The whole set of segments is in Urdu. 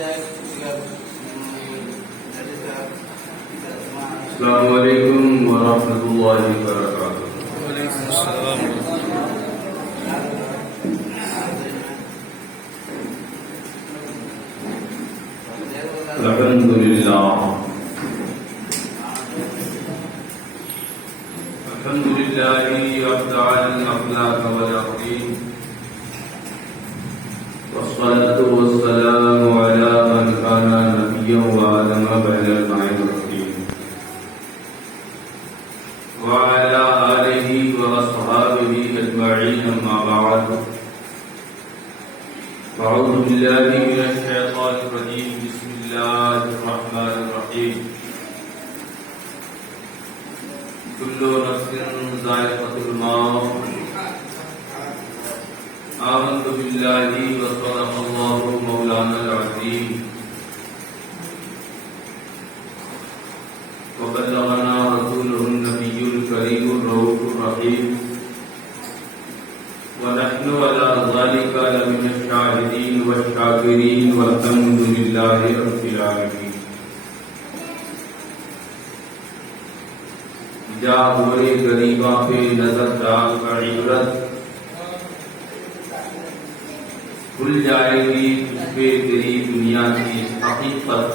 السلام علیکم ورحمۃ اللہ وبرکاتہ. وعلیکم السلام. الحمد للہ ابدع الافلاک والاقلیم والصلاة والسلام على من كان نبيا وآدم بين الماء والطين وعلى آله وأصحابه أجمعين. أما بعد أعوذ بالله من الشيطان الرجيم. بسم الله الرحمن الرحيم. كل نفس ذائقة الموت. آمنت بالله وصدق الله مولانا العظيم وبلغنا رسوله النبي الكريم الرؤوف الرحيم ونحن على ذلك لمن الشاهدين والشاكرين والحمد لله رب العالمين. جا ہوئے غریباں پہ نظر ڈال کر عبرت کھل جائے گی تجھ پہ تیری دنیا کی حقیقت.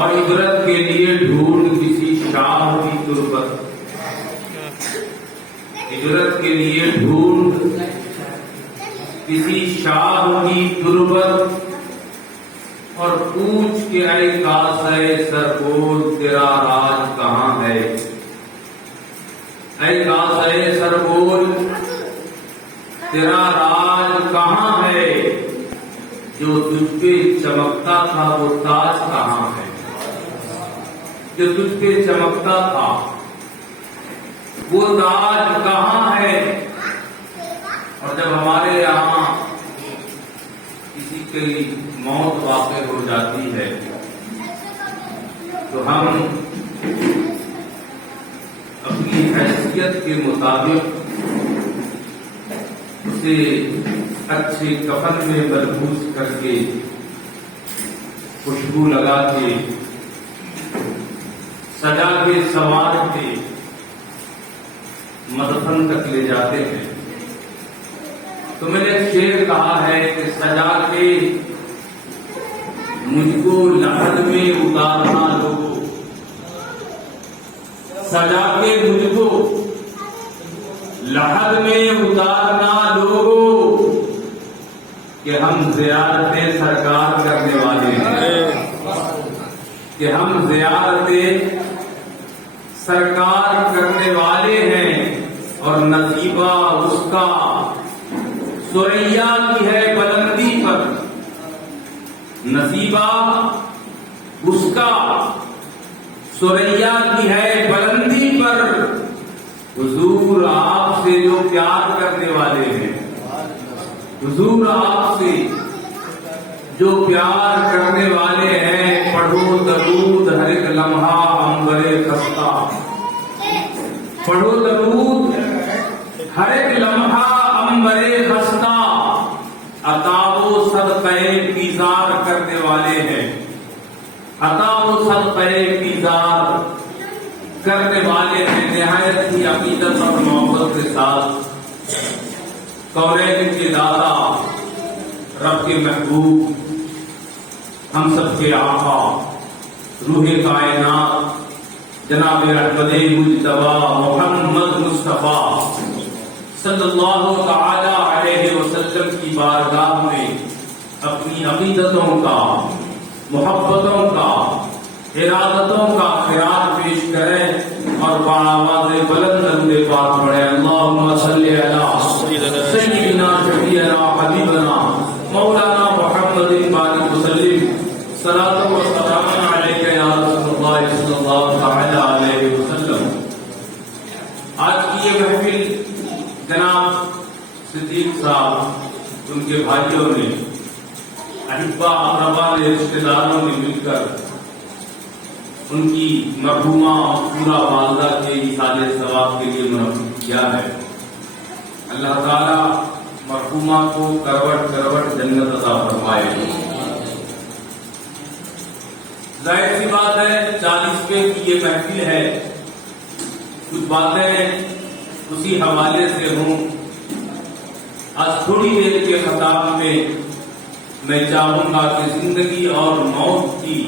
اور عبرت کے لیے ڈھونڈ کسی شاہ کی تربت. عبرت کے لیے ڈھونڈ کسی شاہ کی تربت اور پوچھ کے اے کاسے سربول تیرا راج کہاں ہے. اے کاسے سربول تیرا راج کہاں ہے. جو تجھ پہ چمکتا تھا وہ تاج کہاں ہے. جو تجھ پہ چمکتا تھا وہ تاج کہاں ہے. اور جب ہمارے یہاں کسی کی موت واقع ہو جاتی ہے تو ہم اپنی حیثیت کے مطابق اسے اچھے کفن میں ملبوس کر کے خوشبو لگا کے سجا کے سوار کے مدفن تک لے جاتے ہیں. تو میں نے ایک شعر کہا ہے کہ سجا کے مجھ کو لحد میں اتارنا لوگو. سجا کے مجھ کو لحد میں اتارنا لوگو کہ ہم زیارت سرکار کرنے والے ہیں. کہ ہم زیارت سرکار کرنے والے ہیں. اور نصیبہ اس کا ثریا کی ہے بلندی پر. نصیبہ اس کا ثریا کی ہے بلندی پر. حضور آپ سے جو پیار کرنے والے ہیں. حضور آپ سے جو پیار کرنے والے ہیں. پڑھو درود ہر ایک لمحہ عنبر خستہ. پڑھو درود ہر ایک لمحہ عنبر خستہ. عطا و صدقہ بیزار کرنے والے ہیں. عطا و صدقہ بیزار کرنے والے ہیں. نہایت ہی عقیدت اور محبت کے ساتھ کونین کے دادا رب کے محبوب ہم سب کے آقا روح کائنات جناب احمد مجتبی محمد مصطفیٰ صلی اللہ تعالی علیہ وسلم کی بارگاہ میں اپنی عقیدتوں کا محبتوں کا ارادتوں کا خراج پیش کریں اور بآواز بلند درود پاک پڑھیں. اللہم صلی علی سیدنا شفیعنا حبیبنا مولانا محمد بارک وسلم. صلاۃ و سلام علیک یا رسول اللہ صلی اللہ تعالی علیہ وسلم. آج کی یہ محفل جناب صدیق صاحب ان کے بھائیوں نے احبا اقربا نے رشتے داروں نے مل کر ان کی مرحومہ پورا والدہ کے ایصال ثواب کے لیے منعقد کیا ہے. اللہ تعالیٰ مرحومہ کو کروٹ کروٹ جنت عطا فرمائے۔ ظاہر سی بات ہے 40ویں کی یہ محفل ہے، کچھ باتیں اسی حوالے سے ہوں۔ آج تھوڑی دیر کے خطاب میں میں چاہوں گا کہ زندگی اور موت کی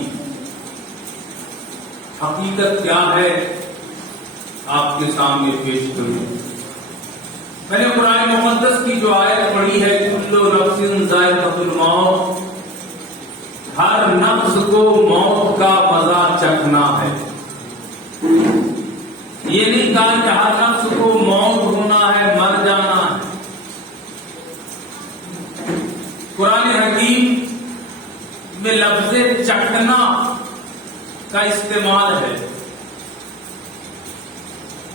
حقیقت کیا ہے آپ کے سامنے پیش کروں۔ میں نے قرآن مقدس کی جو آیت پڑھی ہے کل نفس ذائقۃ الموت، ہر نفس کو موت کا مزہ چکھنا ہے۔ یہ نہیں کہا کہ ہر نفس کو موت ہونا ہے، مر جانا ہے۔ قرآن حکیم میں لفظ چکھنا کا استعمال ہے،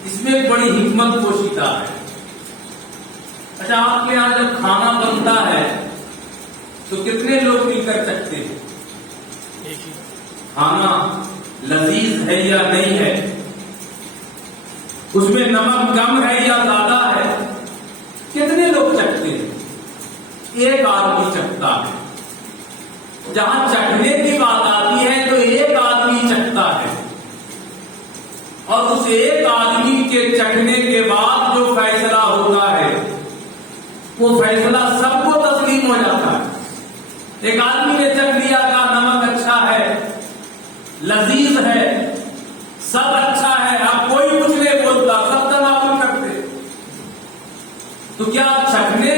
اس میں ایک بڑی حکمت پوشیدہ ہے۔ اچھا، آپ کے یہاں جب کھانا بنتا ہے تو کتنے لوگ مل کر چکھتے ہیں؟ کھانا لذیذ ہے یا نہیں ہے، اس میں نمک کم ہے یا زیادہ ہے، کتنے لوگ چکھتے ہیں؟ ایک آدمی چکھتا ہے۔ جہاں چکھنے کی بات آتی ہے تو ایک آدمی چکھتا ہے، اور اس ایک آدمی کے چکھنے کے بعد جو فیصلہ ہوتا ہے وہ فیصلہ سب کو تسلیم ہو جاتا ہے۔ ایک آدمی نے چکھ لیا، کہا نمک اچھا ہے، لذیذ ہے، سب اچھا ہے، اب کوئی کچھ نہیں بولتا، سب تناول کرتے۔ تو کیا چکھنے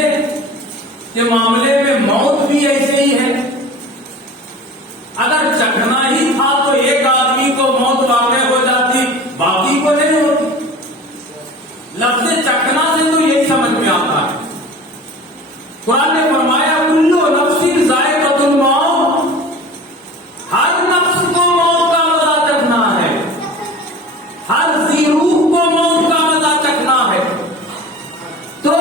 کے معاملے میں موت بھی ایسے ہی ہے؟ اگر چکھنا ہی تھا تو ایک آدمی کو موت واقع ہو جاتی، باقی کو نہیں ہوتی۔ لفظ چکھنا سے تو یہی سمجھ میں آتا ہے۔ قرآن نے فرمایا کل نفس ذائقۃ الموت، ہر نفس کو موت کا مزہ چکھنا ہے، ہر ذی روح کو موت کا مزہ چکھنا ہے۔ تو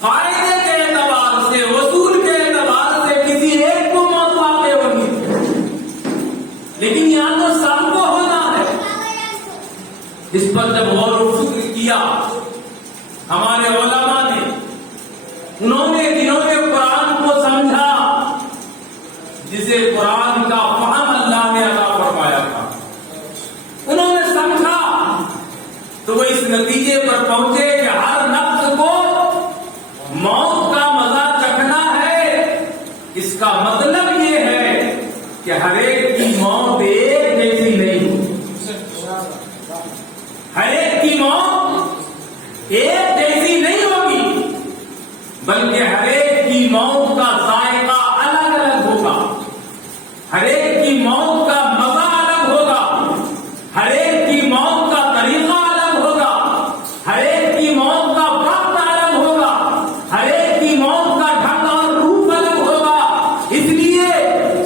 قاعدے کے اعتبار سے، اصول کے اعتبار سے کسی ایک کو موت واقع ہونی، لیکن یہاں تو سب کو ہونا ہے۔ اس پر جب غور و فکر کیا ہمارے علماء نے، انہوں نے قرآن کو سمجھا جسے قرآن کا فہم اللہ نے عطا فرمایا تھا، انہوں نے سمجھا تو وہ اس نتیجے پر پہنچے کہ ہر نفس کو موت کا مزہ چکھنا ہے۔ اس کا مطلب یہ ہے کہ ہر ایک کی موت ایک جیسی نہیں ہوتی، ہر ایک کی موت ایک جیسی نہیں ہوگی، بلکہ ہر ایک کی موت کا ذائقہ الگ الگ ہوگا، ہر ایک کی موت کا مزہ الگ ہوگا، ہر ایک کی موت کا طریقہ الگ ہوگا، ہر ایک کی موت کا وقت الگ ہوگا، ہر ایک کی موت کا ڈھنگ اور روپ الگ ہوگا۔ اس لیے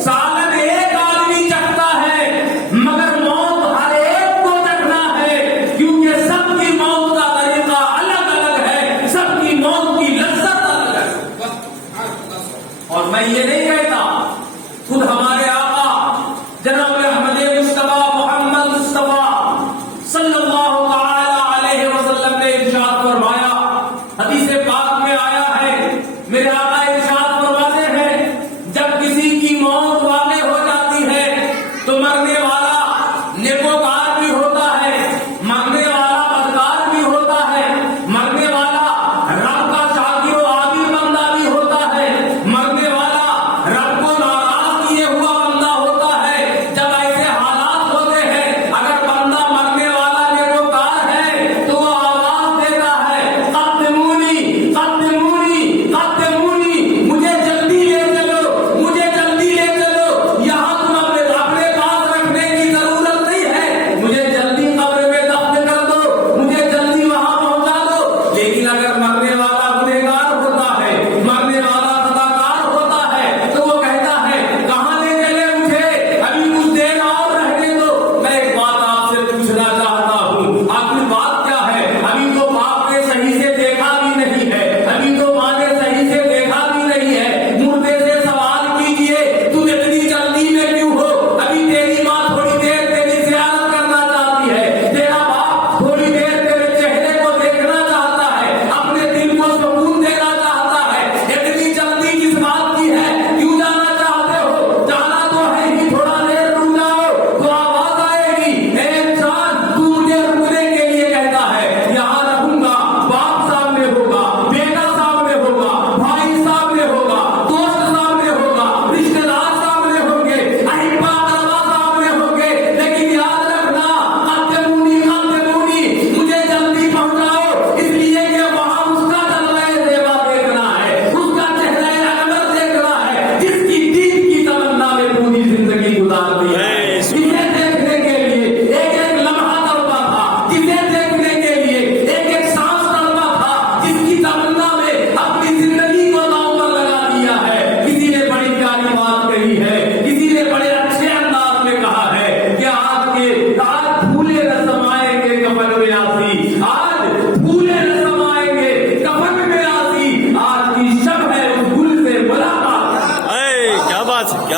سالن ایک آدمی چکھتا ہے، مگر موت ہر ایک کو چکھنا ہے، کیونکہ سب کی موت کا طریقہ الگ الگ ہے، سب کی موت کی لذت الگ ہے۔ اور میں یہ نہیں کہتا، خود ہمارے آقا جناب احمد مصطفیٰ محمد مصطفیٰ صلی اللہ تعالی علیہ وسلم نے ارشاد فرمایا، حدیث پاک میں آیا ہے، میرے آقا ارشاد فرماتے ہیں جب کسی کی موت واقع ہو جاتی ہے تو مرنے والا نیکوکار بھی ہوتا ہے، مرنے والا بدکار بھی ہوتا ہے، مرنے والا رب کا شاکر و عابد بندہ بھی ہوتا ہے، مرنے والا رب کو ناراض کیے ہوا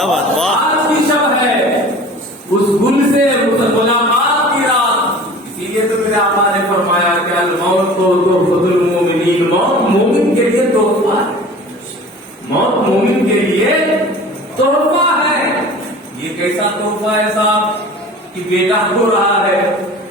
بات، واہ. آج کی شب ہے اس گل سے ملاقات کی رات. اسی لیے تو میرے آقا نے فرمایا کہ الموت کو تحفۃ المومنین، موت مومن کے لیے تحفہ ہے. موت مومن کے لیے تحفہ ہے. یہ کیسا تحفہ ہے صاحب کہ بیٹا رو رہا ہے؟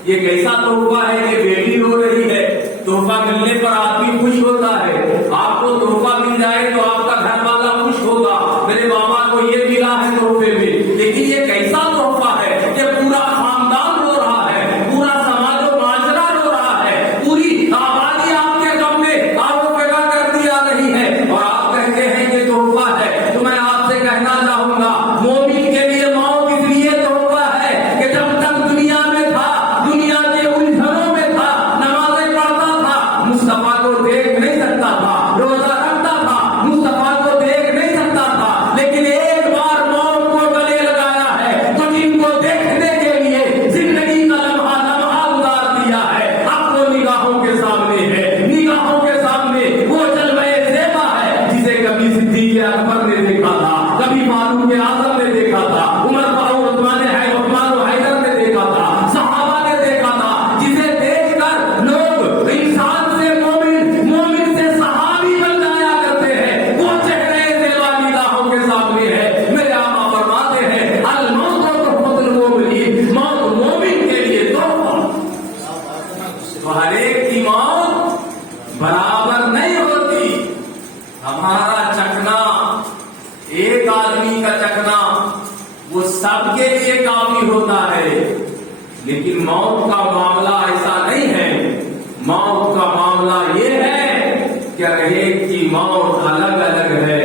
یہ کیسا تحفہ ہے کہ بیٹی رو رہی ہے؟ تحفہ ملنے پر آدمی خوش ہوتا ہے. آپ کو تحفہ مل جائے تو آپ کا گھر والا خوش ہوگا، میرے بابا کو یہ ملا ہے تحفے میں. لیکن یہ کیسا تحفہ ہے کہ پورا خاندان رو رہا ہے، پورا سماج و معاشرہ رو رہا ہے، پوری آبادی آپ کے غم میں آپ کو پیدا کر دیا رہی ہے، اور آپ کہتے ہیں کہ تحفہ ہے. تو میں آپ سے کہنا چاہوں گا، مومن کے لیے موت اس لیے تحفہ ہے کہ جب تک دنیا میں تھا، دنیا کے الجھنوں میں تھا، نمازیں پڑھتا تھا، مصطفیٰ کو دیکھ نہیں سکتا تھا، روزہ رکھتا تھا، مصطفیٰ کو دیکھ نہیں سکتا تھا. لیکن ایک بار موت کو گلے لگایا ہے تو جن کو دیکھنے کے لیے زندگی کا لمحہ لمحہ گزار دیا ہے، اب وہ نگاہوں کے سامنے ہے. نگاہوں کے سامنے وہ جلوہ زیبا ہے جسے کبھی صدیق اکبر نے دیکھا تھا، کبھی فاروق اعظم نے دیکھا تھا، عمر فاروق عثمان و حیدر نے دیکھا تھا، صحابہ نے دیکھا تھا، جسے دیکھ کر لوگ انسان سے مومن، مومن سے صحابی بن جایا کرتے ہیں. وہ چہرے زیبا نگاہوں کے سامنے ہے. میرے آقا فرماتے ہیں الموت تحفۃ المومنین، موت مومن کے لیے تحفہ. تو ہر ایک کی موت برابر نہیں ہوتی. ہمارا چکنا، ایک آدمی کا چکنا وہ سب کے لیے کافی ہوتا ہے. لیکن موت کا معاملہ ایسا نہیں ہے. موت کا معاملہ یہ ہے کہ ہر ایک کی موت الگ الگ ہے.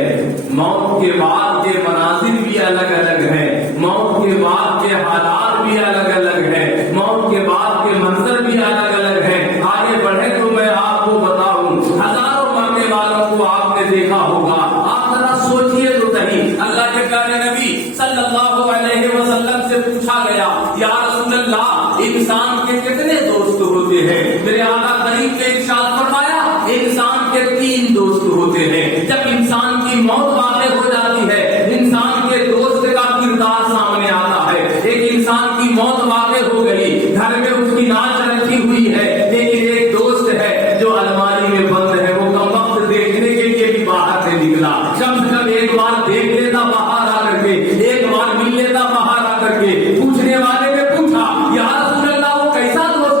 موت کے بعد کے مناظر بھی الگ الگ ہیں، موت کے بعد کے حالات بھی الگ الگ ہیں، موت کے بعد کے منظر بھی الگ الگ ہیں. آگے بڑھے تو میں آپ کو بتاؤں، ہزاروں مرنے والوں کو آپ نے دیکھا ہوگا. آپ ذرا سوچئے تو صحیح. اللہ کے پیارے نبی صلی اللہ علیہ وسلم سے پوچھا گیا، یا رسول اللہ انسان کے کتنے دوست ہوتے ہیں؟ میرے آقا کریم نے ارشاد فرمایا انسان کے 3 دوست ہوتے ہیں. جب انسان کی موت واقع ہو جاتی ہے، انسان کے دوست کا کردار سامنے آتا ہے. ایک انسان کی موت واقع ہو گئی، گھر میں اس کی ناچ رکھی ہوئی ہے، لیکن ایک دوست ہے جو الماری میں بند ہے. وہ کم وقت دیکھنے کے لیے بھی باہر سے نکلا، کم سے کم ایک بار دیکھ لیتا باہر آ کر کے، ایک بار مل لیتا باہر آ کر کے. پوچھنے والے نے پوچھا یا رسول اللہ وہ کیسا دوست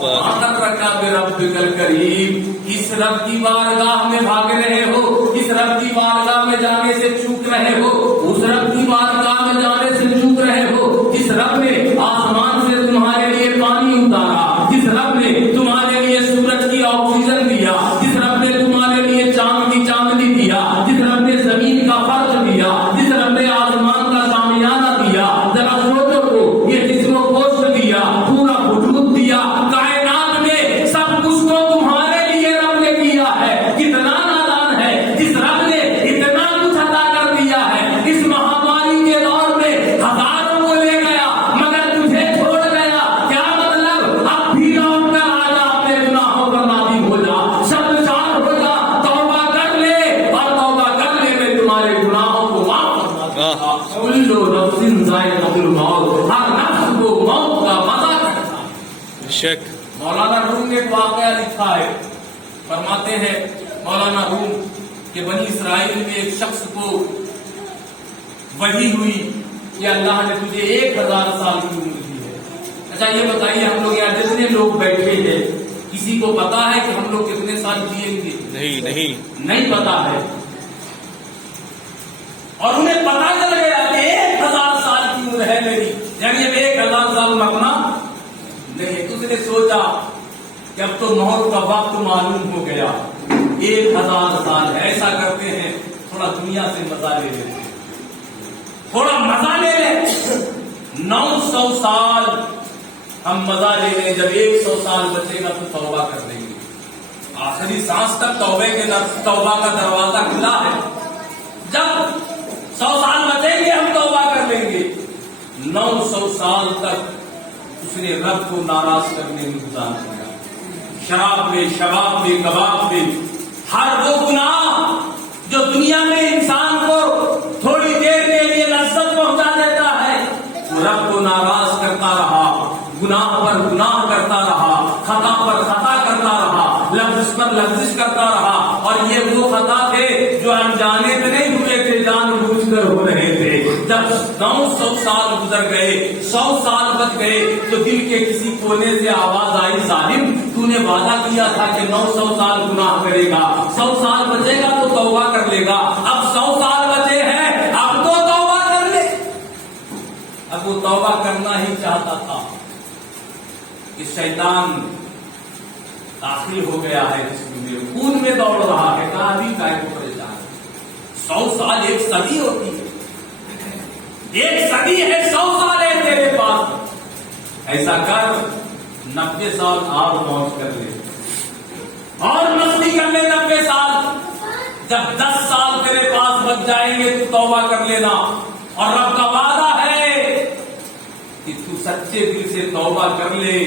بات آخر رکھا بے رب کل کریم، اس رب کی بارگاہ میں بھاگ رہے ہو، اس رب کی بارگاہ میں جانے سے چوک رہے ہو، اس رب کی بارگاہ میں جانے سے چوک رہے ہو جس رب نے آسمان سے تمہارے لیے پانی اتارا، جس رب نے تمہارے لیے سورج کی آکسیجن دیا، جس رب نے تمہارے لیے چاند کی چاندنی دیا، جس رب نے زمین کا فرش دیا، جس رب نے آسمان کا شامیانہ دیا، ذرا سوچو تو یہ جسم و گوشت دیا، پورا وجود دیا، کائنات میں سب کچھ تو تمہارے لیے رب نے کیا ہے، کتنا نادان ہے جس رب نے اتنا کچھ عطا کر دیا ہے، اس مہاماری کے دور میں ہزاروں کو لے گیا مگر تجھے چھوڑ گیا، کیا مطلب؟ اب بھی لوٹ کر آ جا، اپنے گناہوں پر نادم ہو جا، شرمسار ہو جا، توبہ کر لے، اور توبہ کرنے میں تمہارے گناہوں کو معاف کرنا دے گا۔ کل نفس ذائقۃ الموت، ہر نفس کو موت کا مزہ چکھنا ہے۔ شک مولانا روم نے ایک واقعہ لکھا ہے، فرماتے ہیں مولانا روم کہ بنی اسرائیل میں ایک شخص کو وحی ہوئی کہ اللہ نے تجھے 1000 سال کی عمر دی ہے۔ اچھا یہ بتائیے، ہم لوگ یہاں جتنے لوگ بیٹھے ہیں کسی کو پتا ہے کہ ہم لوگ کتنے سال جیئیں گے؟ نہیں پتا ہے، اور انہیں پتا چل گیا کہ 1000 سال کی عمر ہے میری، یعنی اب 1000 سال مرنا نہیں۔ تو اس نے سوچا کہ اب تو موت کا وقت معلوم ہو گیا، 1000 سال ہے، ایسا کرتے ہیں تھوڑا دنیا سے مزہ لے لیتے ہیں، تھوڑا مزہ لے لیں، 900 سال ہم مزہ لے لیں، جب 100 سال بچے گا تو توبہ کر لیں گے، آخری سانس تک توبہ کا دروازہ کھلا ہے، جب 100 سال بچیں گے ہم توبہ کر لیں گے۔ 900 سال تک اس نے رب کو ناراض کرنے میں گزار دیا، شراب میں، شباب میں، کباب میں، ہر وہ گناہ جو دنیا میں انسان کو تھوڑی دیر کے لیے لذت پہنچا دیتا ہے، وہ رب کو ناراض کرتا رہا، گناہ پر گناہ کرتا رہا، خطا پر خطا کرتا رہا، لفظ پر لفظ کرتا رہا، اور یہ وہ خطا تھے جو انجانے میں نہیں ہوئے تھے، جان بوجھ کر ہو رہے تھے۔ جب 900 سال گزر گئے، 100 سال بچ گئے، تو دل کے کسی کونے سے آواز آئی، ظالم تو نے وعدہ کیا تھا کہ 900 سال گناہ کرے گا، 100 سال بچے گا تو توبہ کر لے گا، اب 100 سال بچے ہیں، اب تو توبہ کر لے۔ اب وہ توبہ کرنا ہی چاہتا تھا کہ شیطان داخل ہو گیا ہے جسم میں، خون میں دوڑ رہا ہے، کہاں بھی کائے کو پریشان ہے۔ 100 سال 1 صدی ہوتی ہے، 1 صدی ہے، 100 سال ہے تیرے پاس، ایسا کر 90 سال اور موج کر لے اور مستی کر لے 90 سال، جب 10 سال تیرے پاس بچ جائیں گے تو توبہ کر لینا، اور رب کا وعدہ ہے کہ تو سچے دل سے توبہ کر لے،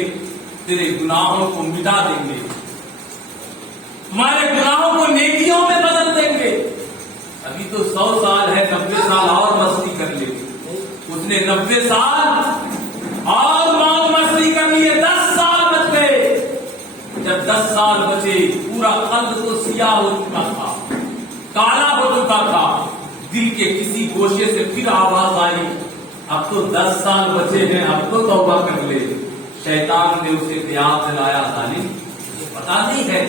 تیرے گناہوں کو مٹا دیں گے، تمہارے گناہوں کو نیکیوں میں بدل دیں گے۔ ابھی تو 100 سال ہے، 90 سال اور مستی کر لے۔ اس نے 90 سال اور موج مستی کر لی، 10 سال بچ گئے۔ جب 10 سال بچے، پورا قلب تو سیاہ ہو چکا تھا، کالا ہو چکا تھا، دل کے کسی گوشے سے پھر آواز آئی، اب تو 10 سال بچے ہیں، اب تو توبہ کر لے۔ شیطان نے اسے یاد دلایا، ظالم پتا نہیں ہے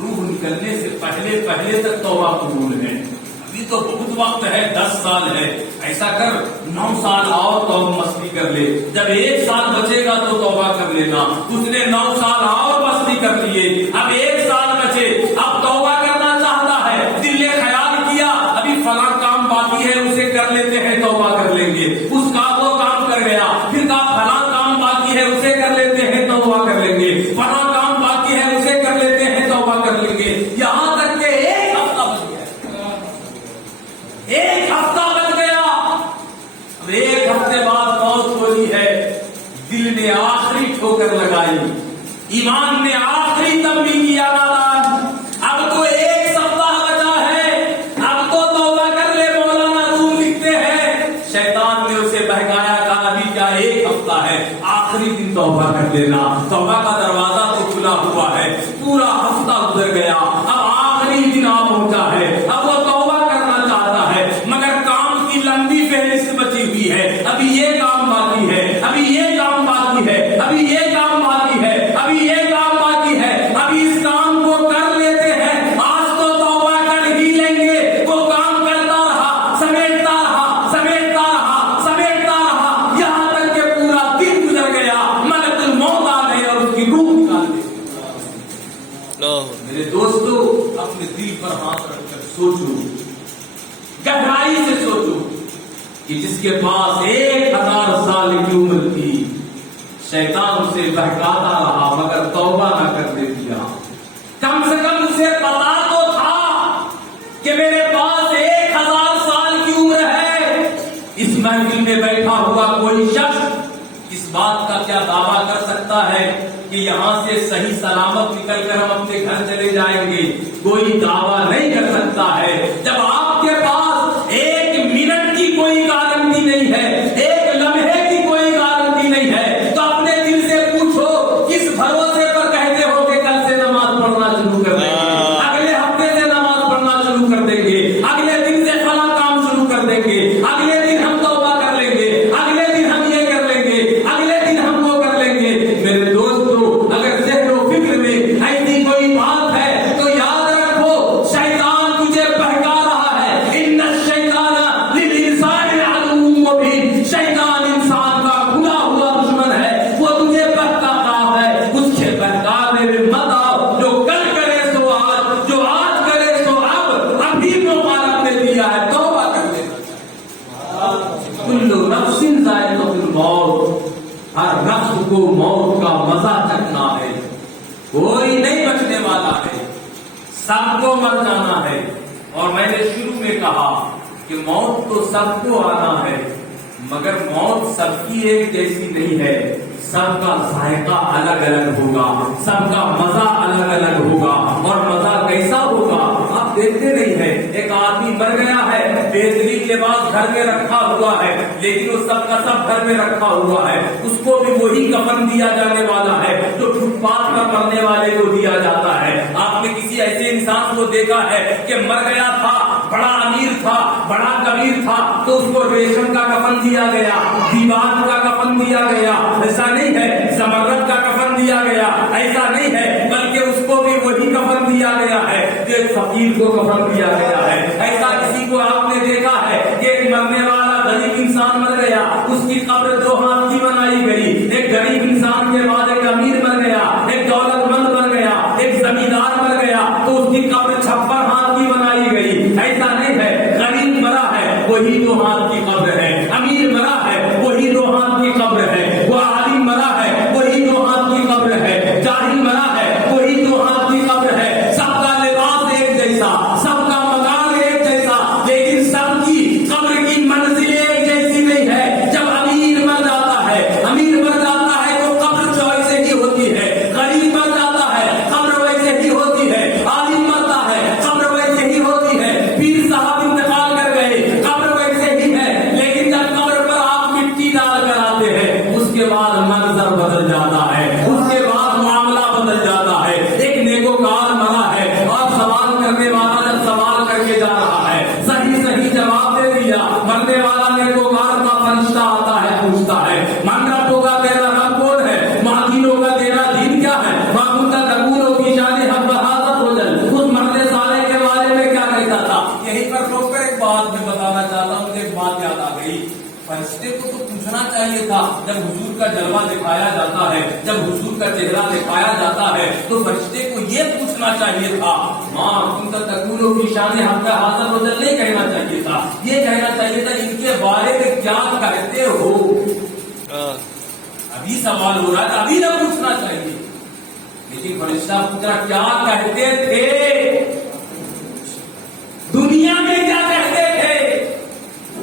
روح نکلنے سے پہلے تک توبہ قبول ہے، ابھی تو بہت وقت ہے، 10 سال ہے، ایسا کر 9 سال اور توبہ مستی کر لے، جب 1 سال بچے گا تو توبہ کر لینا۔ اس نے 9 سال اور مستی کر لیے، اب 1 سال بچے، اب توبہ کرنا چاہتا ہے، دل نے خیال کیا ابھی فلاں کام باقی ہے، اسے کر لیتے ہیں، توبہ کر لیں گے، اس کا وہ کام کر گیا، پھر کہا فلاں کام باقی ہے، اسے کر لیتے ہیں، توبہ کر لیں گے، فلاں کام باقی ہے، اسے کر لیتے ہیں، توبہ کر لیں گے، یہاں تک کہ 1 ہفتہ بچ گیا، 1 ہفتہ بچ گیا۔ اب 1 ہفتے بعد موت ہوئی ہے، دل نے آخری ٹھوکر لگائی، ایمان نے آخری تنبیہ کیا، نادان اب تو 1 سپتاہ بچا ہے، اب تو توبہ کر لے۔ مولانا روم لکھتے ہیں شیطان نے اسے بہکایا، کہا ابھی کیا 1 ہفتہ ہے، آخری دن توبہ کر لینا، توبہ کا دروازہ تو کھلا ہوا ہے۔ پورا ہفتہ گزر گیا، اب آخری دن آ پہنچا ہے، اب وہ توبہ کرنا چاہتا ہے، مگر کام کی لمبی فہرست بچی ہوئی ہے، ابھی یہ کام باقی ہے، ابھی یہ کام باقی ہے، ابھی یہ کام باقی ہے، ابھی یہ سوچو، گہرائی سے سوچو کہ جس کے پاس 1000 سال کی عمر تھی، شیطان اسے بہکاتا رہا مگر توبہ نہ کرنے دیا۔ کم سے کم اسے پتا تو تھا کہ میرے پاس 1000 سال کی عمر ہے۔ اس محفل میں بیٹھا ہوا کوئی شخص اس بات کا کیا دعویٰ کر سکتا ہے کہ یہاں سے صحیح سلامت نکل کر ہم اپنے گھر چلے جائیں گے؟ کوئی دعویٰ نہیں کر سکتا ہے۔ جب آپ کے پاس 1 منٹ کی کوئی گارنٹی نہیں ہے، 1 لمحے کی کوئی گارنٹی نہیں ہے، تو اپنے دل سے پوچھو کس بھروسے پر کہتے ہو کہ کل سے نماز پڑھنا شروع کر دیں گے، اگلے ہفتے سے نماز پڑھنا شروع کر دیں گے، اگلے دن سے فلاں کام شروع کر دیں گے، اگلے دن ہم توبہ کر لیں گے، اگلے دن ہم یہ کر لیں گے، اگلے دن ہم وہ کر لیں گے۔ میرے دوستو، اگر ذہن و فکر میں ایسی کوئی بات ہے تو یاد رکھو شیطان تجھے بہکا رہا ہے۔ ان الشیطان للانسان عدو مبین، شیطان انسان کا کھلا ہوا دشمن ہے، وہ تجھے بہکاتا ہے۔ اس کے بہکانے میں مت آؤ۔ جو کل کرے سو آج، جو آج کرے سو اب، ابھی موقع رب نے دیا ہے، توبہ کر لینا۔ کل نفس ذائقۃ الموت، ہر نفس کو موت کا مزہ چکھنا ہے، کوئی نہیں بچنے والا ہے، سب کو مر جانا ہے۔ اور میں نے شروع میں کہا کہ موت تو سب کو آنا ہے، مگر موت سب کی ایک جیسی نہیں ہے، سب کا ذائقہ الگ الگ ہوگا، سب کا مزہ الگ الگ ہوگا۔ اور مزہ کیسا ہوگا آپ دیکھتے نہیں ہیں، ایک آدمی مر گیا ہے، بہترین لباس گھر میں رکھا ہوا ہے، لیکن وہ سب کا سب گھر میں رکھا ہوا ہے، اس کو بھی وہی کفن دیا جانے والا ہے جو فٹ پاتھ پر مرنے والے کو دیا جاتا ہے۔ آپ نے کسی ایسے انسان کو دیکھا ہے کہ مر گیا تھا، بڑا امیر تھا، بڑا کبیر تھا، تو اس کو ریشم کا کفن دیا گیا، دیوار کا کفن دیا گیا؟ ایسا نہیں ہے۔ زمرد کا کفن دیا گیا؟ ایسا نہیں ہے، بلکہ اس کو بھی وہی کفن دیا گیا ہے جو ایک فقیر کو کفن دیا گیا ہے۔ ایسا کسی کو آپ نے دیکھا ہے کہ ایک مرنے والا غریب انسان مر گیا، اس کی قبر 2 ہاتھ کی بنائی گئی؟ ایک غریب انسان کے بعد ایک امیر مر گیا، ایک دولت مند مر گیا، ایک زمیندار مر گیا، تو اس کی قبر 56 ہاتھ کی بنائی گئی؟ ایسا نہیں ہے۔ غریب مرا ہے وہی 2 ہاتھ کی قبر ہے، امیر مرا ہے وہی 2 ہاتھ کی قبر ہے، وہ عالم مرا ہے وہی 2 ہاتھ کی قبر ہے، جاہل مرا ہے وہی 2 ہاتھ کی قبر ہے۔ سب کا لباس ایک جیسا، سب کا مکان ایک جیسا، لیکن سب کی قبر کی منزل ایک جیسی نہیں ہے۔ جب امیر مر جاتا ہے، امیر مر جاتا ہے تو قبر جو ایسے ہی ہوتی ہے، غریب مر جاتا ہے قبر ویسے ہی ہوتی ہے، عالم مرتا ہے قبر ویسے ہی ہوتی ہے، پیر صاحب انتقال کر گئے قبر ویسے ہی ہے، لیکن جب قبر پر آپ مٹی ڈال کر آتے ہیں اس کے بعد منظر بدل جاتا ہے، اس کے بعد معاملہ بدل جاتا ہے۔ ایک نیکوکار مرا ہے اور سوال کرنے والا جب سوال کر کے جا رہا ہے، صحیح صحیح جواب دے دیا، مرنے والا نیکوکار کا فرشتہ آتا ہے، پوچھتا ہے من رب ہوگا تیرا رب کون ہے، ماں کا تیرا دین کیا ہے، ماں کا تقولوں کی شان حق بحاظت ہو جل۔ اس مرنے سالے کے بارے میں کیا کہتا تھا؟ یہیں پر روک کر ایک بات میں بتانا چاہتا ہوں، ایک بات یاد آ گئی۔ فرشتے کو تو پوچھنا چاہیے تھا، جب حضور کا جلوہ دکھایا جاتا ہے، جب حضور کا چہرہ دکھایا جاتا ہے تو فرشتے کو یہ پوچھنا چاہیے تھا، ماں کا تقولوں کی شان حق حاضر ہو جل نہیں کہنا چاہیے تھا، یہ کہنا چاہیے تھا ان کے بارے میں کیا کہتے ہو۔ ابھی سوال ہو رہا ہے، ابھی نہ پوچھنا چاہیے، لیکن فرشتہ پوچھا کیا کہتے تھے، دنیا میں کیا کہتے تھے؟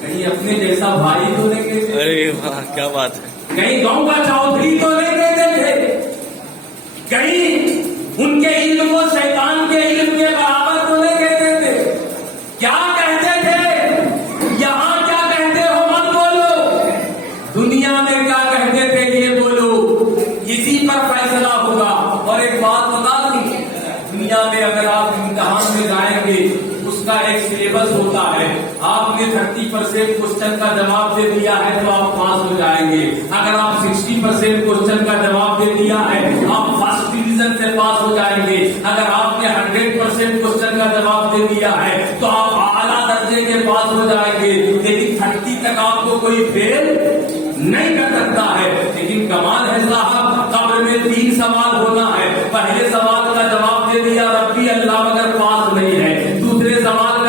کہیں اپنے جیسا بھائی تو نہیں کہتے تھے؟ ارے واہ کیا بات ہے۔ کہیں گاؤں کا چودھری تو نہیں کہتے تھے؟ کہیں ان کے علم و شیطان کے علم کے برابر تو نہیں کہتے تھے؟ کیا کہتے تھے؟ یہاں کیا کہتے ہو مت بولو، دنیا میں کیا کہتے تھے یہ بولو، اسی پر فیصلہ ہوگا۔ اور ایک بات بتا دوں، دنیا میں اگر آپ امتحان میں جائیں گے اس کا ایک سلیبس ہوتا ہے، آپ نے 30% کوشچن کا جواب دے دیا ہے تو آپ پاس ہو جائیں گے، اگر آپ 60% کوشچن کا جواب دے دیا ہے آپ فرسٹ ڈویژن سے پاس ہو جائیں گے، اگر آپ نے 100% کوشچن کا جواب دے دیا ہے تو آپ اعلیٰ درجے کے پاس ہو جائیں گے، لیکن 30 تک آپ کو کوئی فیل نہیں کر سکتا ہے۔ لیکن کمال ہے صاحب، قبر میں 3 سوال ہونا ہے، پہلے سوال کا جواب دے دیا ربی اللہ مگر پاس نہیں ہے، دوسرے سوال کا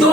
2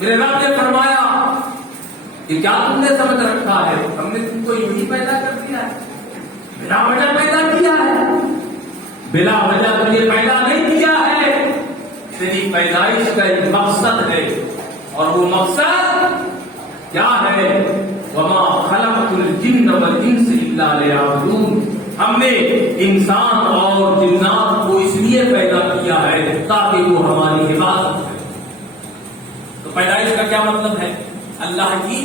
میرے رب نے فرمایا کہ کیا تم نے سمجھ رکھا ہے ہم نے تم کو یوں ہی پیدا کر دیا ہے، بلا وجہ پیدا کیا ہے، بلا وجہ تو یہ پیدا نہیں کیا ہے، تیری پیدائش کا ایک مقصد ہے، اور وہ مقصد کیا ہے؟ وما خلقت الجن والانس الا لیعبدون، ہم نے انسان اور جنات کو اس لیے پیدا کیا ہے تاکہ وہ ہماری عبادت کریں۔ تو پیدائش کا کیا مطلب ہے؟ اللہ کی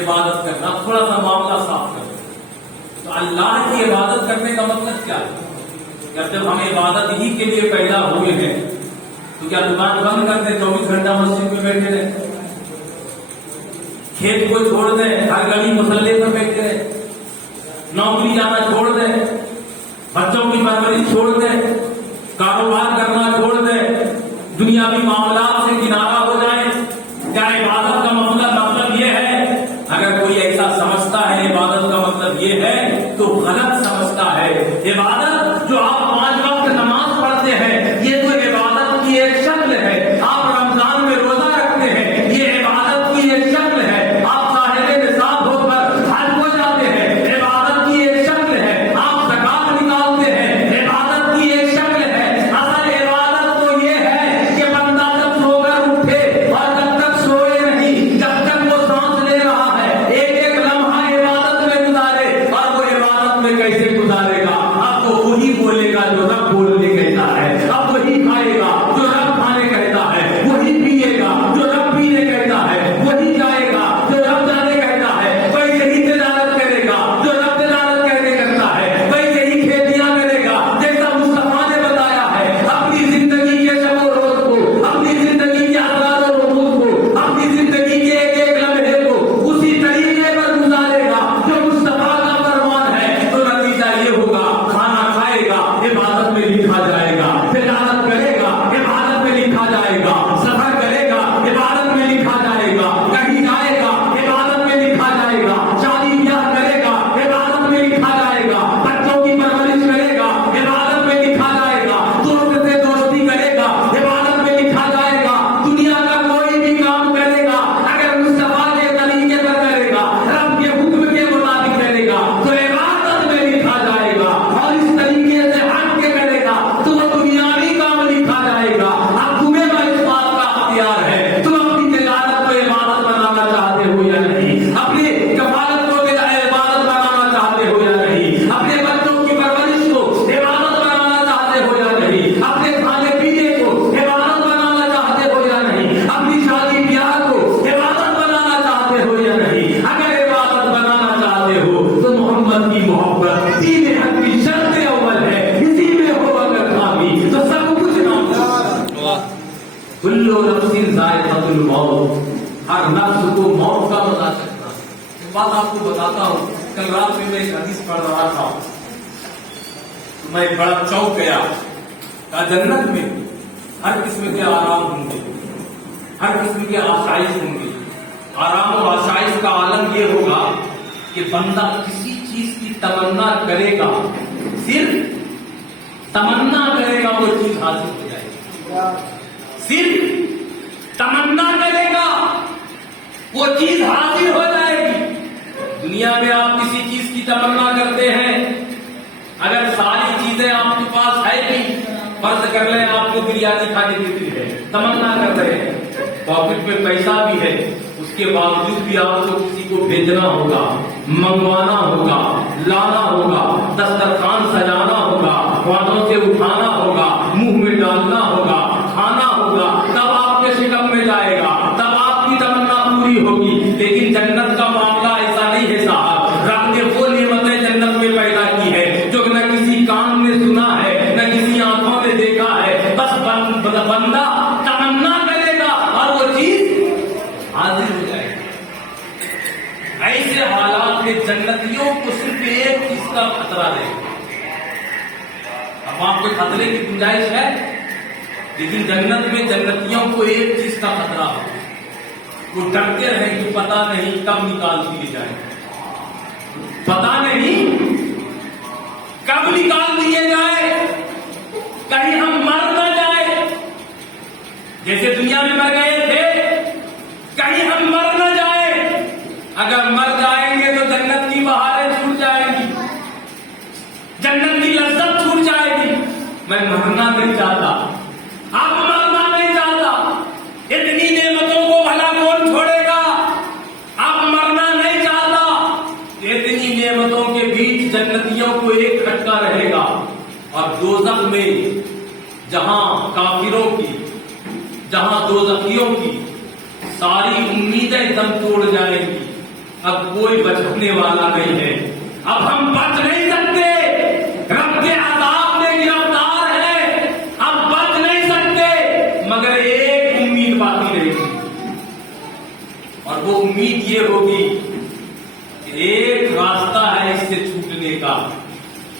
عبادت کرنا۔ تھوڑا سا معاملہ صاف کریں تو اللہ کی عبادت کرنے کا مطلب کیا ہے؟ جب ہم عبادت ہی کے لیے پیدا ہوئے ہیں تو کیا دکان بند کر دیں 24 گھنٹہ مسجد میں بیٹھے رہیں، کھیت کو چھوڑ دیں، ہر گلی مسلے پر بیٹھے رہیں، نوکری جانا چھوڑ دیں، بچوں کی پرورش چھوڑ دیں، کاروبار کرنا چھوڑ دیں، دنیاوی معاملات سے کنارہ ہو جائیں؟ کیا عبادت کا مطلب یہ ہے؟ اگر کوئی ایسا سمجھتا ہے عبادت کا مطلب یہ ہے تو غلط سمجھتا ہے۔ عبادت جو آپ 5 وقت نماز پڑھتے ہیں یہ تو عبادت کی ایک شکل ہے، آپ رمضان میں روزہ رکھتے ہیں یہ عبادت کی ایک شکل ہے، آپ صاحب نصاب ہو کر حج کو جاتے ہیں عبادت کی ایک شکل ہے، آپ زکات نکالتے ہیں عبادت کی ایک شکل ہے۔ اصل عبادت تو یہ ہے کہ بندہ جب سو کر اٹھے اور جب تک سوئے نہیں، جب تک وہ سانس لے رہا ہے ایک ایک لمحہ عبادت میں گزارے، اور وہ عبادت میں کیسے گزارے گا؟ اب وہ وہی بولے گا جو رب بولنے کہتا ہے، اب وہی کھائے گا جو رب کھانے کہتا ہے، وہی پیے گا جو رب پینے کہتا ہے، وہی جائے گا جو رب جانے کہتا ہے، ویسے ہی تجارت کرے گا جو رب تجارت کہنے کرتا ہے، ویسے ہی کھیتیاں کرے گا جیسا مصطفیٰ نے بتایا ہے۔ اپنی زندگی کے شب و روز کو، اپنی زندگی کے اذکار و رموز کو، اپنی زندگی کے ایک ایک لمحے کو اسی طریقے پر گزارے گا جو مصطفیٰ کا فرمان ہے، تو نتیجہ یہ ہوگا کھانا کھائے گا عبادت میں لکھا جائے گا، تجارت کرے گا عبادت میں لکھا جائے گا، سفر کرے گا عبادت میں لکھا جائے گا، کہیں جائے گا عبادت میں لکھا جائے گا، شادی بیاہ کرے گا عبادت میں لکھا جائے گا، بچوں کی پرورش کرے گا عبادت میں لکھا جائے گا، دوست سے دوستی کرے گا عبادت میں لکھا جائے گا، دنیا کا کوئی بھی کام کرے گا اگر مصطفیٰ کے طریقے پر کرے گا، رب کے حکم کے مطابق کرے گا تو عبادت میں لکھا جائے گا، اور اس طریقے سے ہٹ کے کرے گا تو وہ دنیاوی کام لکھا جائے گا۔ اب تمہیں اس بات کا اختیار ہے، تم اپنی تجارت کو عبادت بنانا چاہتے ہو یا نہیں، اپنی کفالت کو عبادت بنانا چاہتے ہو یا نہیں، اپنے بچوں کی پرورش کو عبادت بنانا چاہتے ہو یا نہیں، اپنے کھانے پینے کو عبادت بنانا چاہتے ہو یا نہیں، اپنی شادی بیاہ کو عبادت بنانا چاہتے ہو یا نہیں۔ اگر عبادت بنانا چاہتے ہو تو محمد کی محبت دین حق کی شرط اول ہے، اسی میں ہو اگر کامی تو سب کچھ نام واہ، کلو نفس ذائقۃ الموت، ہر نفس کو موت کا مزہ چکھنا۔ ایک بات آپ کو بتاتا ہوں، کل رات میں ایک حدیث پڑھ رہا تھا تو میں بڑا چونک گیا، کہا جنت میں ہر قسم کے آرام ہوں گے، ہر قسم کے آسائش ہوں گے۔ آرام اور آسائش کا عالم یہ ہوگا کہ بندہ کسی چیز کی تمنا کرے گا، صرف تمنا کرے گا وہ چیز حاصل ہو جائے گی، صرف تمنا کرے گا وہ چیز حاصل ہو جائے گی۔ دنیا میں آپ کسی چیز کی تمنا کرتے ہیں، اگر ساری چیزیں آپ کے پاس ہے بھی، فرض کر لیں آپ کو بریانی کھانے کی دل ہے، تمنا کر رہے ہیں، پاکٹ میں پیسہ بھی ہے، اس کے باوجود بھی آپ کو کسی کو بھیجنا ہوگا، منگوانا ہوگا، لانا ہوگا، دسترخوان سجانا ہوگا، ہاتھوں سے اٹھانا ہوگا، منہ میں ڈالنا ہوگا، کھانا ہوگا، تب آپ کے شکم میں جائے گا، تب آپ کی تمنا پوری ہوگی۔ لیکن جنت کا معاملہ ایسا نہیں ہے صاحب، رب نے وہ نعمتیں جنت میں پیدا کی ہے جو نہ کسی کان نے سنا ہے نہ کسی آنکھوں نے دیکھا ہے، بس بندہ تمنا کرے گا اور وہ چیز حاضر ہو جائے گی۔ ایسے حالات میں جنتیوں کو صرف ایک چیز کا خطرہ ہے، اب آپ کو خطرے کی گنجائش ہے، لیکن جنت میں جنتیوں کو ایک چیز کا خطرہ ہو، وہ ڈرتے رہیں کہ پتہ نہیں کب نکال دیے جائیں، پتہ نہیں کب نکال دیے جائے، کہیں ہم مر نہ جائے۔ جیسے دنیا میں مر گئے تھے اگر مر جائیں گے تو جنت کی بہاریں چھوٹ جائیں گی، جنت کی لذت چھوٹ جائے گی۔ میں مرنا نہیں چاہتا، اب مرنا نہیں چاہتا، اتنی نعمتوں کو بھلا کون چھوڑے گا؟ اب مرنا نہیں چاہتا، اتنی نعمتوں کے بیچ جنتیوں کو ایک کھٹکا رہے گا، اور دوزخ میں جہاں کافروں کی، جہاں دوزخیوں کی ساری امیدیں دم توڑ جائیں گی، اب کوئی بچنے والا نہیں ہے، اب ہم بچ نہیں سکتے، رب کے عذاب میں گرفتار ہے، اب بچ نہیں سکتے، مگر ایک امید باقی رہے گی، اور وہ امید یہ ہوگی کہ ایک راستہ ہے اس سے چھوٹنے کا،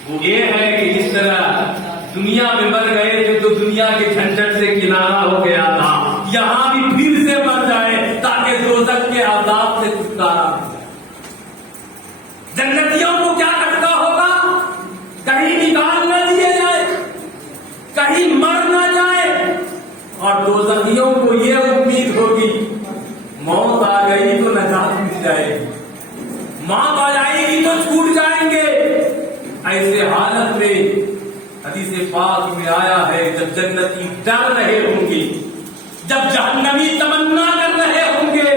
وہ یہ ہے کہ جس طرح دنیا میں مر گئے تو دنیا کے جھنجٹ سے کنارہ ہو گیا تھا، یہاں بھی پھر سے مر جائے تاکہ دوزخ کے عذاب سے چھٹکارا ہو جائے۔ جنتیوں کو کیا کھٹکا ہوگا؟ کہیں نکال نہ دیے جائے، کہیں مر نہ جائے، اور دوزخیوں کو یہ امید ہوگی موت آ گئی تو نجات مل جائے گی، موت آ جائے گی تو چھوٹ جائیں گے۔ ایسے حالت میں حدیث پاک میں آیا ہے جب جنتی ڈر رہے ہوں گے، جب جہنمی تمنا کر رہے ہوں گے،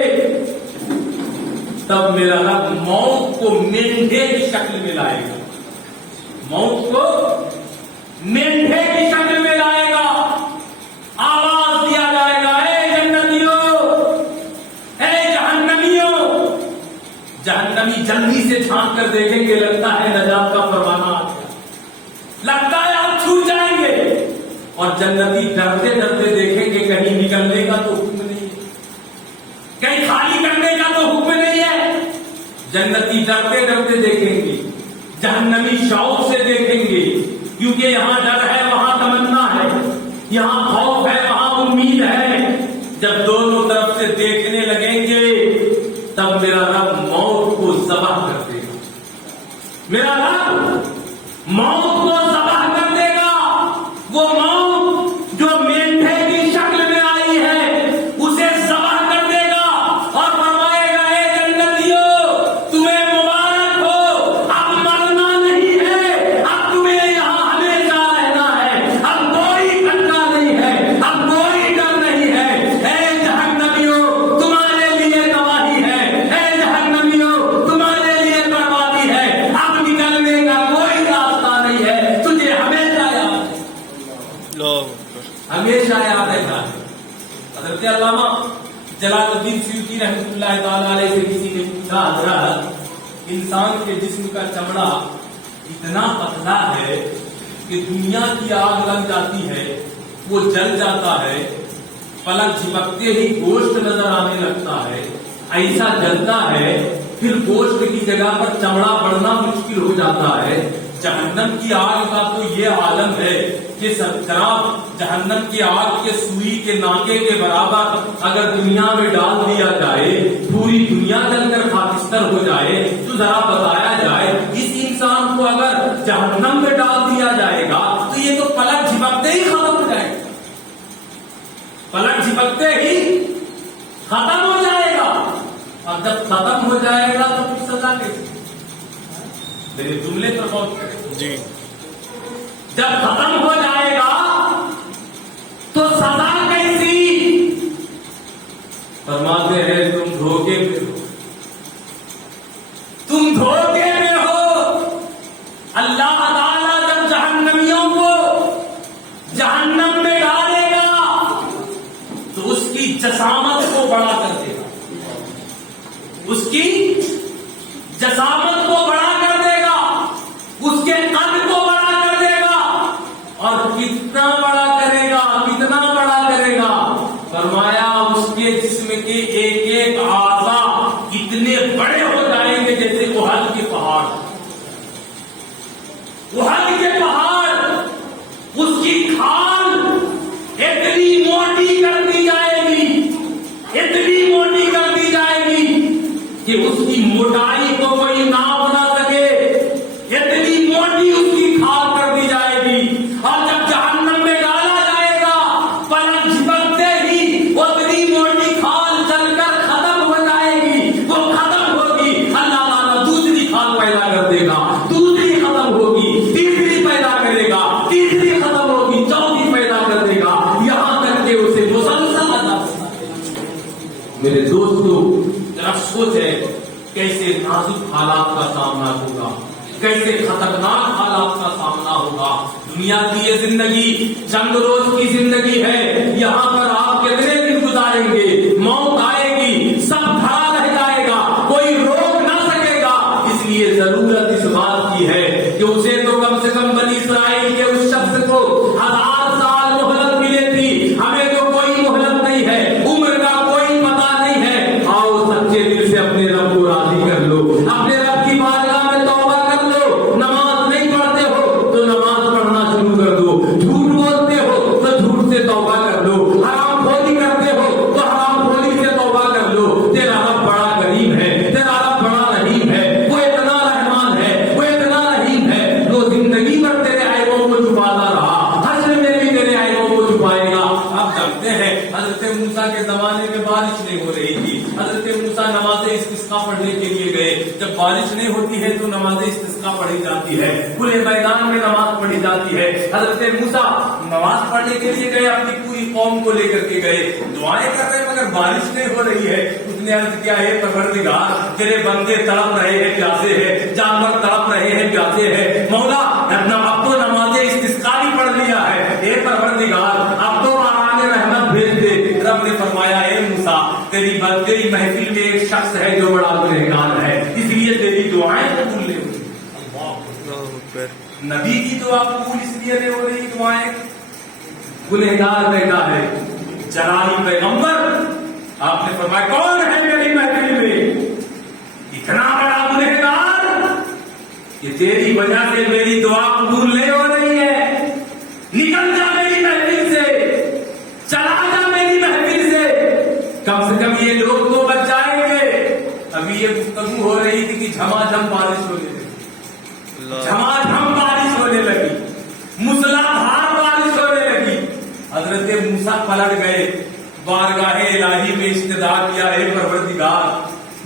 تب میرا رب موت کو مینڈھے کی شکل میں لائے گا، موت کو مینڈھے کی شکل میں لائے گا، آواز دیا جائے گا، اے جنتیوں، اے جہنمیوں۔ جہنمی جلدی سے چھانک کر دیکھیں گے، لگتا ہے نجات کا پروانہ آ گیا، لگتا ہے آپ چھوٹ جائیں گے، اور جنتی ڈرتے ڈرتے دیکھیں گے کہیں نکلنے کا تو حکم نہیں ہے، کہیں خالی کرنے کا تو حکم نہیں ہے۔ جنتی ڈرتے ڈرتے دیکھیں گے، جہنمی شوق سے دیکھیں گے، کیونکہ یہاں ڈر ہے وہاں تمنا ہے، یہاں خوف ہے وہاں امید ہے۔ جب دونوں طرف سے دیکھنے لگیں گے تب میرا رب موت کو ذبح کر دے گا، میرا رب موت کو ذبح کر دے گا، وہ موت جو مینڈھے کی شکل میں آئی ہے اسے ذبح کر دے گا، اور فرمائے گا، اے جنتیوں تمہیں مبارک ہو، اب مرنا نہیں ہے، اب تمہیں یہاں ہمیشہ رہنا ہے، اب کوئی کھٹکا نہیں ہے، اب کوئی ڈر نہیں ہے، اے جہنمیوں تمہارے لیے تباہی ہے، اے جہنمیوں تمہارے لیے بربادی ہے، اب نکلنے کا کوئی راستہ نہیں ہے، تجھے ہمیشہ یاد ہمیشہ یاد رہنا ہے۔ حضرت علامہ جلال الدین سیوطی رحمۃ اللہ تعالی علیہ سے کسی نے پوچھا، حضرت انسان کے جسم کا چمڑا اتنا پتلا ہے کہ دنیا کی آگ لگ جاتی ہے وہ جل جاتا ہے، پلک جھپکتے ہی گوشت نظر آنے لگتا ہے، ایسا جلتا ہے پھر گوشت کی جگہ پر چمڑا بڑھنا مشکل ہو جاتا ہے۔ جہنم کی آگ کا تو یہ عالم ہے کہ جناب جہنم کی آگ کے سوئی کے ناکے کے برابر اگر دنیا میں ڈال دیا جائے، پوری دنیا جل کر خاکستر ہو جائے، تو ذرا بتایا جائے اس انسان کو اگر جہنم میں ڈال دیا جائے گا تو یہ تو پلک جھپکتے ہی ختم ہو جائے گا، پلک جھپکتے ہی ختم ہو جائے گا، اور جب ختم ہو جائے گا تو پھر سزا کیسے؟ میرے جملے پر غور کریں جی، جب ختم ہو جائے گا تو سزا کیسی؟ فرماتے ہیں تم دھوکے میں ہو، تم دھوکے میں ہو۔ اللہ تعالیٰ جب جہنمیوں کو جہنم میں ڈالے گا تو اس کی جسامت کو بڑا کر دے گا، اس کی جسامت کو بڑا کر دے گا، اس کے قد کو بڑا کر دے گا، اور کتنا بڑا کرے گا، کتنا بڑا کرے گا؟ فرمایا اس کے جسم کے ایک ایک اعضا اتنے بڑے ہو جائیں گے جیسے احد کے پہاڑ، احد کے پہاڑ، اس کی کھال اتنی موٹی کر دی جائے گی، اتنی موٹی کر دی جائے گی کہ اس کی موٹائی کو کوئی نہ بنا سکے، اتنی موٹی اس کی کھال کر دی جائے گی، اور جب جہنم میں ڈالا جائے گا پلک جھپکتے ہی اتنی موٹی کھال جل کر ختم ہو جائے گی، وہ ختم ہو میرے دوستوں ذرا سوچیں کیسے نازک حالات کا سامنا ہوگا، کیسے خطرناک حالات کا سامنا ہوگا۔ دنیا کی یہ زندگی چند روز کی زندگی ہے، یہاں پر آپ کتنے دن گزاریں گے؟ موت آئے گی، سب کھڑا رہ جائے گا، کوئی روک نہ سکے گا۔ اس لیے ضرورت اس بات کی ہے کہ اسے تو کم سے کم بنی اسرائیل کے اس شخص کو 1000 سال مہلت ملے تھی، ہمیں تو کوئی مہلت نہیں ہے، عمر کا کوئی پتہ نہیں ہے۔ آؤ سچے دل سے اپنے رب کو راضی کر لو، اپنے رب کی بارگاہ میں توبہ کر لو۔ نماز نہیں پڑھتے ہو تو نماز پڑھنا شروع کر دو، جھوٹ بولتے ہو تو جھوٹ سے توبہ کر لو، حرام خوری کرتے ہو تو حرام خوری سے توبہ کر لو۔ تیرا رب بڑا کریم ہے، تیرا رب بڑا رحیم ہے، وہ اتنا رحمان ہے، وہ اتنا رحیم ہے، وہ زندگی بھر تیرے عیبوں کو چھپاتا رہا، حشر میں بھی تیرے عیبوں کو چھپائے گا۔ آپ جانتے ہیں حضرت موسیٰ کے زمانے میں بارش نہیں ہو رہی تھی، حضرت موسیٰ نماز استسقاء پڑھنے کے لیے گئے، جب بارش نہیں ہوتی ہے تو نماز استسقاء پڑھی جاتی ہے، کھلے میدان میں نماز پڑھی جاتی ہے۔ حضرت موسیٰ نماز پڑھنے کے لیے گئے، اپنی پوری قوم کو لے کر کے گئے، دعائیں کر رہے مگر بارش نہیں ہو رہی ہے۔ اس نے عرض کیا ہے پروردگار تیرے بندے تڑپ رہے ہیں، پیاسے ہیں، جانور تڑپ رہے ہیں، پیاسے ہیں، مولا اب تو نماز استسقاء بھی پڑھ لیا ہے، اے پروردگار اب تو آنے رحمت بھیج دے۔ رب نے فرمایا اے موسیٰ تیری محفل میں ایک شخص ہے جو بڑا گنہگار ہے، اس لیے تیری دعائیں قبول نہیں ہوئی۔ نبی کی دعا قبول اس لیے نہیں ہو رہی، دعائیں گنہگار بیٹا ہے، جلالی پیغمبر آپ نے فرمایا کون ہے میری محفل میں اتنا بڑا گنہگار کہ تیری وجہ سے میری دعا قبول نہیں ہو رہی ہے، نکل جا میری محفل سے، چلا جا میری محفل سے، کم سے کم یہ لوگ تو بچ جائیں گے۔ ابھی یہ گفتگو ہو رہی تھی کہ جھما جھم بارش ہونے لگی، جھما جھم بارش ہونے لگی، موسلادھار بارش ہونے لگی۔ حضرت موسیٰ پلٹ گئے، بارگاہ الہی میں استدعا کیا ہے پروردگار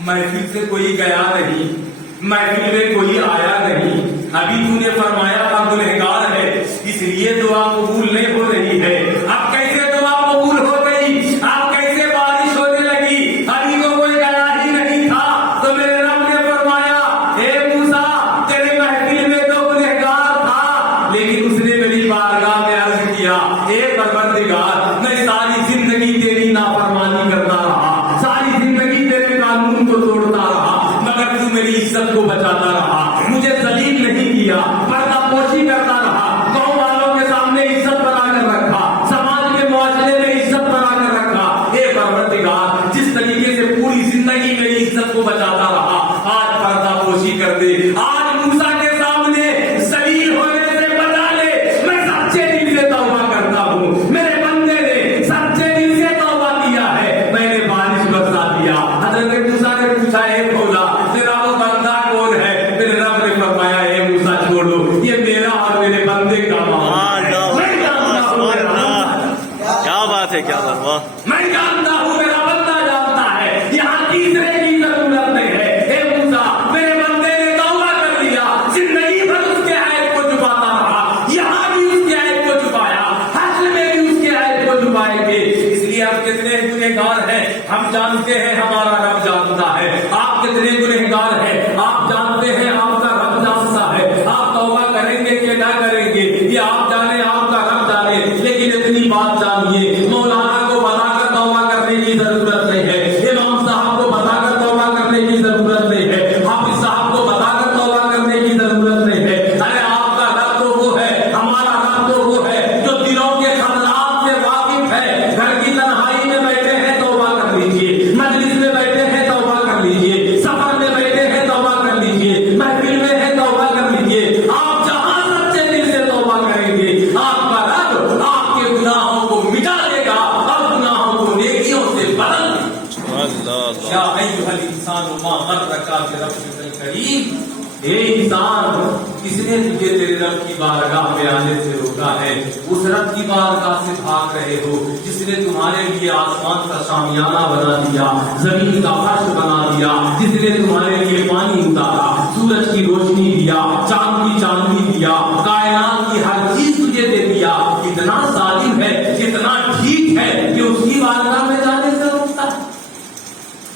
محفل سے کوئی گیا نہیں، محفل میں کوئی آیا نہیں، ابھی تو نے فرمایا تھا گنہگار ہے، اس لیے دعا قبول نہیں ہو رہی ہے۔ اب کیسے دعا قبول ہو گئی؟ اب کیسے بارش ہونے لگی؟ ابھی تو کوئی گیا ہی نہیں تھا۔ تو میرے رب نے فرمایا اے موسیٰ تیرے محفل میں تو گنہگار تھا، لیکن اس نے میری بارگاہ میں عرض کیا اے پروردگار میں ساری زندگی تیری نافرمانی کرتا رہا، ساری زندگی تیرے قانون کو توڑتا رہا، مگر تو میری عزت کو بچاتا رہا، مجھے ذلیل نہیں کیا، پردہ پوشی کرتا رہا، قوم والوں کے سامنے عزت بنا کر رکھا، سماج کے معاشرے میں عزت بنا کر رکھا۔ اے پروردگار جس طریقے سے پوری زندگی میری عزت کو بچاتا رہا، آج پردہ پوشی کر دے، آج موسیٰ کے سامنے ذلیل ہونے سے بچا لے۔ میں سچے دل سے توبہ کرتا ہوں، میرے بندے نے سچے دل سے توبہ کیا ہے، میں نے بارش برسا دیا۔ حضرت موسیٰ نے پوچھا اے مولا تیرا وہ بندہ کون ہے؟ میرے رب نے فرمایا اے موسیٰ چھوڑو، یہ میرا اور میرے بندے کا معاملہ ہے۔ میں جانتا ہوں میرا بندہ، کیا بات ہے، کیا بات، واہ، میں جانتا ہوں میرا بندہ جانتا ہے، یہاں تیسرے کی ضرورت نہیں ہے۔ اے موسیٰ میرے بندے نے توبہ کر لیا، زندگی بھر اس کے عیب کو چھپاتا رہا، یہاں بھی اس کے عیب کو چھپایا، حشر میں بھی اس کے عیب کو چھپائیں گے۔ اس لیے آپ کتنے گنہگار ہیں ہم جانتے ہیں، ہمارا رب جانتا ہے۔ آپ کتنے گنہگار ہیں آپ جانتے ہیں، آپ کا رب جانتا ہے۔ آپ توبہ کریں گے کہ نہ کریں گے یہ آپ جانے، آپ کا رب جانے، لیکن اتنی بات جانیے مولانا کو بتا کر توبہ کرنے کی ضرورت نہیں ہے، امام صاحب کو بتا کر توبہ کرنے کی ضرورت نہیں ہے، حافظ صاحب کو بتا کر توبہ کرنے کی ضرورت نہیں ہے۔ ارے آپ کا رب تو وہ ہے، ہمارا رب تو وہ ہے جو دلوں کے خطرات سے واقف ہے۔ گھر کی تنہائی میں بیٹھے ہیں توبہ کر لیجیے، مجلس میں بیٹھے ہیں توبہ کر لیجیے، سفر میں بیٹھے ہیں توبہ کر لیجیے، محفل میں ہے توبہ کر لیجیے۔ آپ جہاں سچے دل سے توبہ کریں گے آپ کا رب آپ کے گناہوں کو مٹا دے گا اور گناہوں کو نیکیوں سے بدل دے گا۔ اللہ یا ایھا الانسان ما غرک بربک الکریم، اے انسان کس نے تجھے تیرے رب کی بارگاہ میں آنے سے روکا ہے؟ اس رب کی بارگاہ سے بھاگ رہے ہو جس نے تمہارے لیے آسمان کا شامیانہ بنا دیا، زمین کا فرش بنا دیا، جس نے تمہارے لیے پانی اتارا، سورج کی روشنی دیا، چاند کی چاندنی دیا، کائنات کی ہر چیز تجھے دے دیا۔ اتنا ظالم ہے، اتنا ٹھیک ہے کہ اس کی بارگاہ میں جانے سے روکتا ہے۔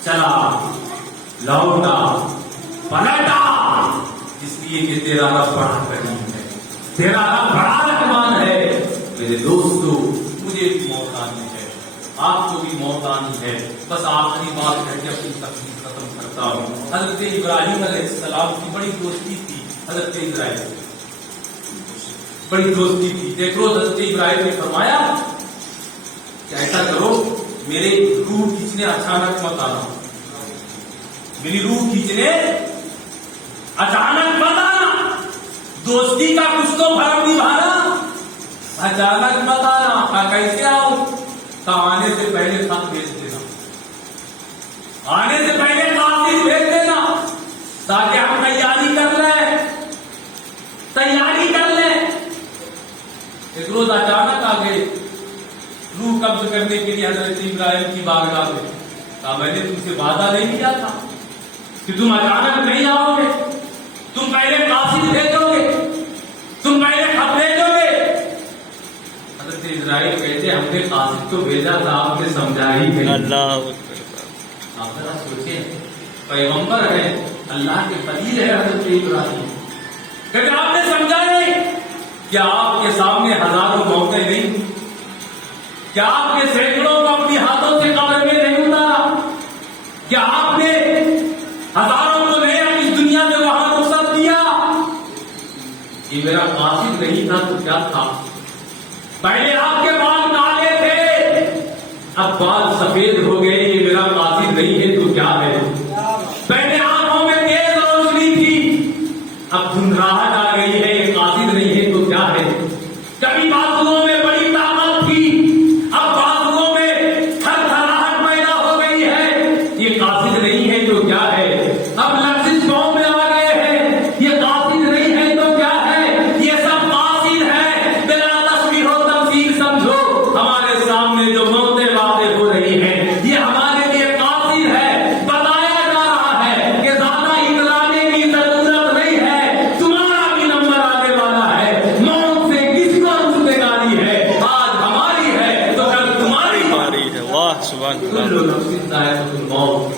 چلا لوٹا پلٹا، اس لیے کہ تیرا رب بڑا کریم ہے، تیرا رب بڑا رحمان ہے۔ میرے دوستو، مجھے بھی موت آنی ہے، آپ کو بھی موت آنی ہے۔ بس آخری بات کر کے اپنی تقریر ختم کرتا ہوں۔ حضرت ابراہیم علیہ السلام کی بڑی دوستی تھی، حضرت اسرائیل بڑی دوستی تھی۔ دیکھ لو، حضرت ابراہیم نے فرمایا کہ ایسا کرو، میرے روح کھینچنے اچانک مت آنا، میری روح کھینچنے اچانک مت آنا، دوستی کا کچھ تو بھرم نبھانا، اچانک مت آنا۔ کہا کیسے آؤں؟ کہا آنے سے پہلے خط بھیج دینا، آنے سے پہلے قاصد بھیج دینا تاکہ ہم تیاری کر لیں، تیاری کر لیں۔ ایک روز اچانک آ گئے روح قبض کرنے کے لیے حضرت ابراہیم کی بارگاہ میں۔ کہا میں نے تم سے وعدہ نہیں کیا تھا کہ تم اچانک نہیں آؤ گے، تم پہلے قاصد بھیجو گے، تم پہلے خط بھیجو گے۔ حضرت اسرائیل کہتے ہم نے قاصد تو بھیجا تھا، آپ نے سمجھا ہی نہیں۔ اللہ آپ ذرا سوچیں، پیغمبر ہے، اللہ کے خلیل ہے حضرت ابراہیم، کہتے آپ نے سمجھا نہیں؟ کیا آپ کے سامنے ہزاروں موتیں نہیں؟ کیا آپ کے سینکڑوں کو اپنی ہاتھوں سے قبر میں نہیں اتارا؟ کیا آپ نے ہزاروں کو نہیں اس دنیا میں وہاں رخصت کیا؟ یہ میرا قاصد نہیں تھا تو کیا تھا؟ پہلے آپ کے بال کالے تھے، اب بال سفید ہو گئے، یہ میرا قاصد نہیں ہے تو کیا ہے؟ پہلے آنکھوں میں تیز روشنی تھی، اب دھندراہٹ آ گئی ہے، یہ قاصد نہیں ہے تو کیا ہے؟ کبھی بازوؤں میں بڑی طاقت تھی، اب بازوؤں میں تھرتھراہٹ پیدا ہو گئی ہے، یہ قاصد نہیں ہے تو کیا ہے؟ اب لفظ پاؤں میں آ گئے ہیں، یہ قاصد نہیں ہے تو کیا ہے؟ یہ سب قاصد ہے، بلا تصویر و تمثیل سمجھو۔ ہمارے سامنے جو موتیں واقع ہو رہی ہیں یہ ہمارے لیے قاصد ہے، بتایا جا رہا ہے کہ زیادہ اترانے کی ضرورت نہیں ہے، تمہارا بھی نمبر آنے والا ہے، موت سے کس کو رسدگاری ہے، آج ہماری ہے تو کل تمہاری باری ہے۔ واہ سبحان اللہ۔ کل نفس ذائقۃ الموت،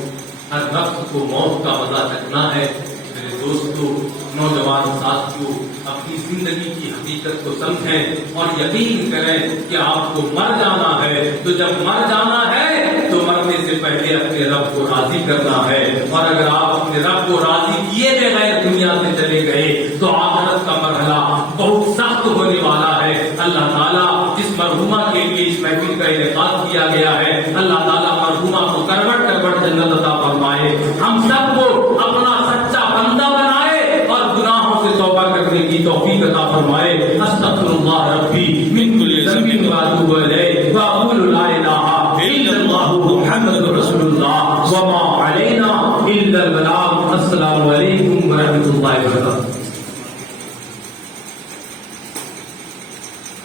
ہر نفس کو موت کا مزہ چکھنا ہے۔ میرے دوستو، نوجوان ساتھیوں، اپنی زندگی کی حقیقت کو سمجھیں اور یقین کریں کہ آپ کو مر جانا ہے، تو جب مر جانا ہے تو مرنے سے پہلے اپنے رب کو راضی کرنا ہے، اور اگر آپ اپنے رب کو راضی کیے بغیر دنیا سے چلے گئے تو آخرت کا مرحلہ بہت سخت ہونے والا ہے۔ اللہ تعالیٰ جس مرحومہ کے لیے اس محفل کا انعقاد کیا گیا ہے، اللہ تعالیٰ مرحومہ کو کروٹ کروٹ جنت عطا فرمائے، ہم سب کو اپنا سچا بندہ بنائے اور گناہوں سے توبہ کرنے کی توفیق عطا فرمائے۔ استغفر اللہ ربی من کل ذنب واتوب الیہ واقول لا الہ الا اللہ محمد رسول اللہ وما علینا الا البلاغ۔ السلام علیکم ورحمۃ اللہ وبرکاتہ۔